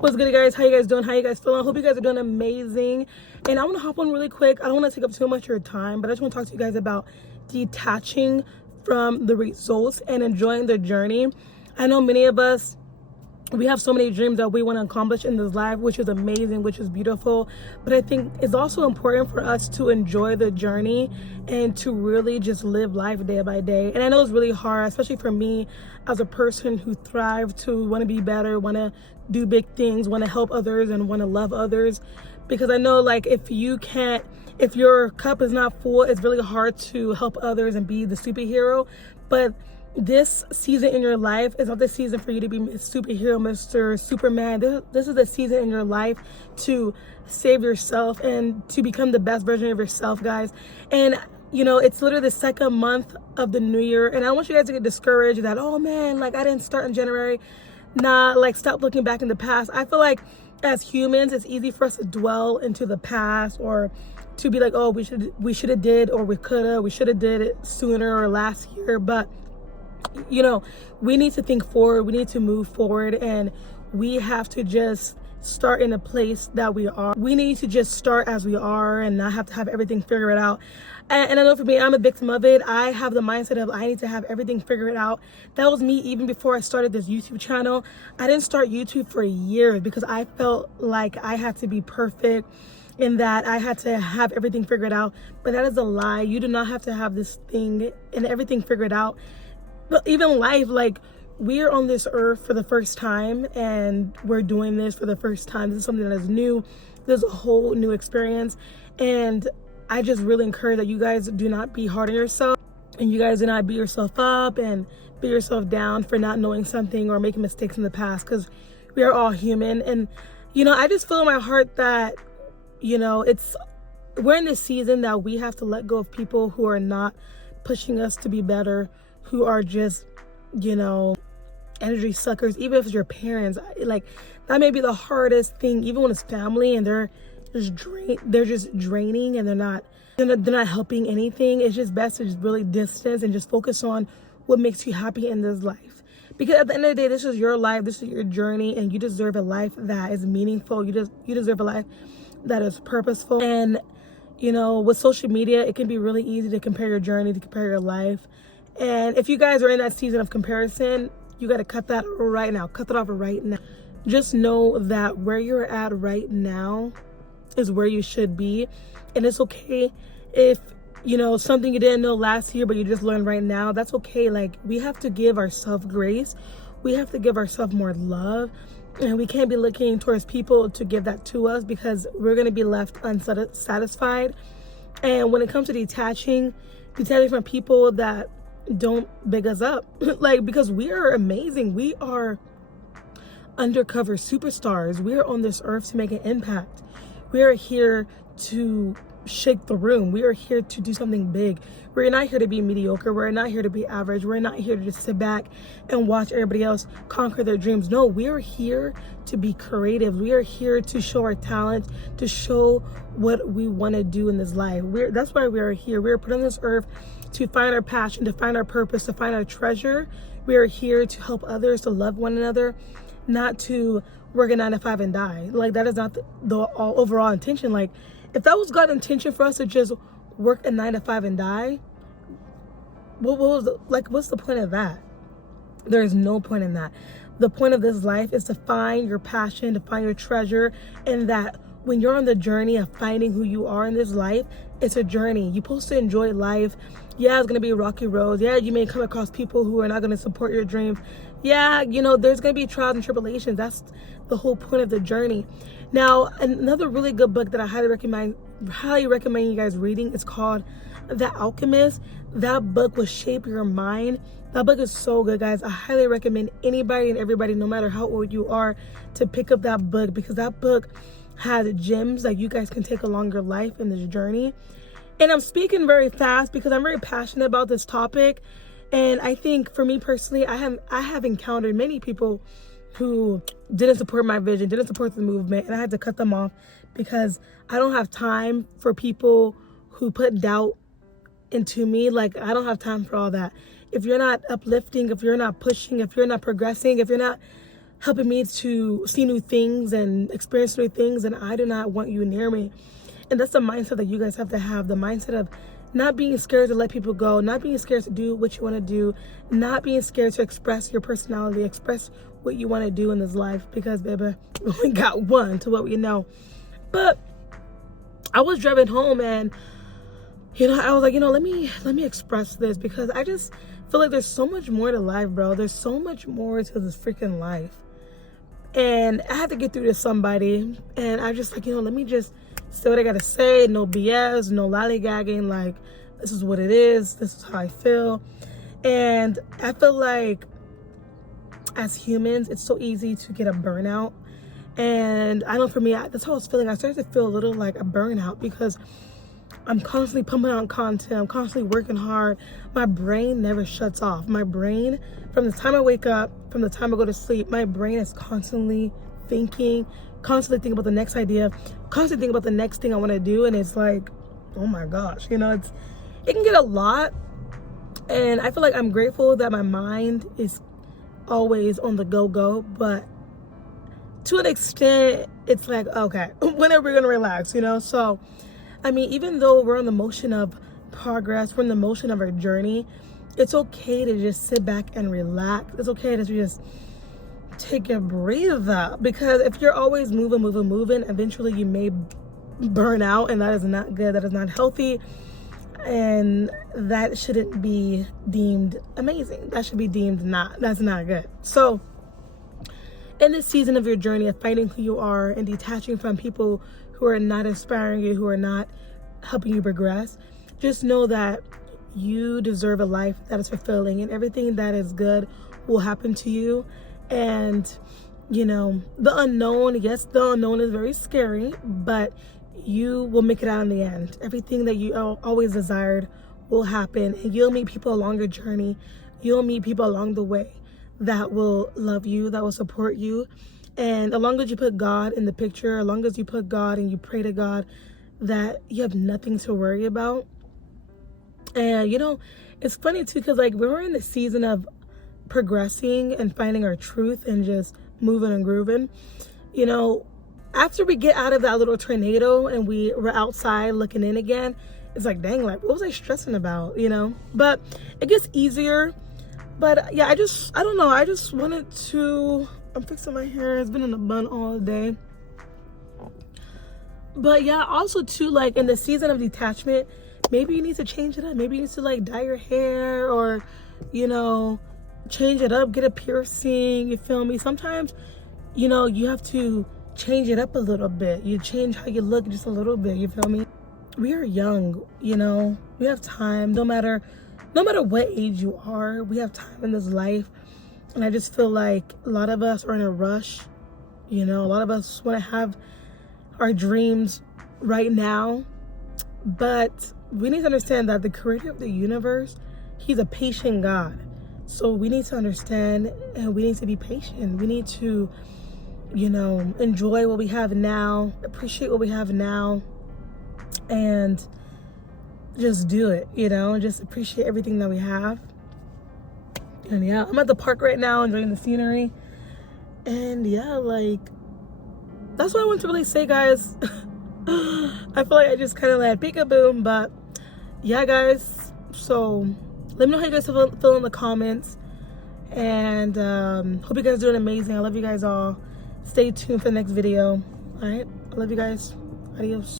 What's good, guys? How you guys doing? How you guys feeling? I hope you guys are doing amazing. And I want to hop on really quick. I don't want to take up too much of your time, but I just want to talk to you guys about detaching from the results and enjoying the journey. I know many of us, we have so many dreams that we want to accomplish in this life, which is amazing, which is beautiful. But I think it's also important for us to enjoy the journey and to really just live life day by day. And I know it's really hard, especially for me as a person who thrives to want to be better, want to do big things, want to help others, and want to love others. Because I know, like, if your cup is not full, it's really hard to help others and be the superhero. But this season in your life is not the season for you to be superhero, Mr. Superman. This is the season in your life to save yourself and to become the best version of yourself, guys. And you know, it's literally the second month of the new year, and I don't want you guys to get discouraged that, oh man, like I didn't start in January. Nah, like stop looking back in the past. I feel like as humans, it's easy for us to dwell into the past or to be like, oh, we should have did, or we should have did it sooner or last year. But you know, we need to think forward, we need to move forward, and we have to just start in a place that we are. We need to just start as we are and not have to have everything figured out. And I know for me, I'm a victim of it. I have the mindset of I need to have everything figured out. That was me even before I started this YouTube channel. I didn't start YouTube for years because I felt like I had to be perfect, in that I had to have everything figured out. But that is a lie. You do not have to have this thing and everything figured out. But even life, like, we're on this earth for the first time, and we're doing this for the first time. This is something that is new. This is a whole new experience. And I just really encourage that you guys do not be hard on yourself, and you guys do not beat yourself up and beat yourself down for not knowing something or making mistakes in the past, because we are all human. And, you know, I just feel in my heart that, you know, we're in this season that we have to let go of people who are not pushing us to be better, who are just, you know, energy suckers. Even if it's your parents, like, that may be the hardest thing, even when it's family and they're just draining and they're not helping anything. It's just best to just really distance and just focus on what makes you happy in this life. Because at the end of the day, this is your life, this is your journey, and you deserve a life that is meaningful. You deserve a life that is purposeful. And, you know, with social media, it can be really easy to compare your journey, to compare your life. And if you guys are in that season of comparison, you got to cut that right now. Cut that off right now. Just know that where you're at right now is where you should be. And it's okay if, you know, something you didn't know last year, but you just learned right now. That's okay. Like, we have to give ourselves grace. We have to give ourselves more love. And we can't be looking towards people to give that to us, because we're going to be left unsatisfied. And when it comes to detaching from people that don't big us up, like, because we are amazing. We are undercover superstars. We are on this earth to make an impact. We are here to shake the room. We are here to do something big. We're not here to be mediocre. We're not here to be average. We're not here to just sit back and watch everybody else conquer their dreams. No, we are here to be creative. We are here to show our talent, to show what we want to do in this life. That's why we are here. We are put on this earth to find our passion, to find our purpose, to find our treasure. We are here to help others, to love one another, not to work a 9 to 5 and die. Like, that is not the overall intention. Like, if that was God's intention for us to just work a 9 to 5 and die, what's the point of that? There is no point in that. The point of this life is to find your passion, to find your treasure, and that when you're on the journey of finding who you are in this life, it's a journey. You're supposed to enjoy life. Yeah, it's going to be rocky roads. Yeah, you may come across people who are not going to support your dreams. Yeah, you know, there's going to be trials and tribulations. That's the whole point of the journey. Now, another really good book that I highly recommend you guys reading is called The Alchemist. That book will shape your mind. That book is so good, guys. I highly recommend anybody and everybody, no matter how old you are, to pick up that book, because that book has gems that you guys can take along your life in this journey. And I'm speaking very fast because I'm very passionate about this topic. And I think for me personally, I have encountered many people who didn't support my vision, didn't support the movement, and I had to cut them off because I don't have time for people who put doubt into me. Like, I don't have time for all that. If you're not uplifting, if you're not pushing, if you're not progressing, if you're not helping me to see new things and experience new things, and I do not want you near me. And that's the mindset that you guys have to have, the mindset of not being scared to let people go, not being scared to do what you want to do, not being scared to express your personality, express what you want to do in this life, because baby, we only got one to what we know. But I was driving home, and I was like, let me express this, because I just feel like there's so much more to life, bro. There's so much more to this freaking life, and I had to get through to somebody. And I just like, let me just say what I gotta say. No BS, no lollygagging. Like, this is what it is. This is how I feel. And I feel like as humans, it's so easy to get a burnout. And I know for me, that's how I was feeling. I started to feel a little like a burnout, because I'm constantly pumping out content. I'm constantly working hard. My brain never shuts off. My brain, from the time I wake up, from the time I go to sleep, my brain is constantly thinking about the next idea, constantly thinking about the next thing I want to do. And it's like, oh my gosh, it can get a lot. And I feel like I'm grateful that my mind is always on the go, but to an extent, it's like, okay, when are we gonna relax, So I mean, even though we're on the motion of progress, we're in the motion of our journey, it's okay to just sit back and relax. It's okay to just take a breather, because if you're always moving, eventually you may burn out, and that is not good. That is not healthy, and that shouldn't be deemed amazing. That should be deemed that's not good. So in this season of your journey of finding who you are and detaching from people who are not inspiring you, who are not helping you progress, just know that you deserve a life that is fulfilling, and everything that is good will happen to you. And the unknown, yes, the unknown is very scary, but you will make it out in the end. Everything that you always desired will happen, and you'll meet people along your journey. You'll meet people along the way that will love you, that will support you. And as long as you put God in the picture, as long as you put God and you pray to God, that you have nothing to worry about. And it's funny too, because like when we're in the season of progressing and finding our truth and just moving and grooving, after we get out of that little tornado and we're outside looking in again, it's like, dang, like what was I stressing about, But it gets easier. But yeah, I don't know, I just wanted to, I'm fixing my hair. It's been in a bun all day. But yeah, also too, like in the season of detachment, maybe you need to change it up. Maybe you need to like dye your hair, or change it up, get a piercing, you feel me? Sometimes you have to change it up a little bit. You change how you look just a little bit, you feel me? We are young, we have time. No matter what age you are, we have time in this life. And I just feel like a lot of us are in a rush. A lot of us want to have our dreams right now. But we need to understand that the creator of the universe, he's a patient God. So we need to understand, and we need to be patient. We need to, enjoy what we have now, appreciate what we have now, and just do it, just appreciate everything that we have. And yeah, I'm at the park right now enjoying the scenery. And yeah, like that's what I want to really say, guys. I feel like I just kind of like peekaboo, but yeah, guys, so let me know how you guys feel in the comments. And hope you guys are doing amazing. I love you guys all. Stay tuned for the next video. All right, I love you guys. Adios.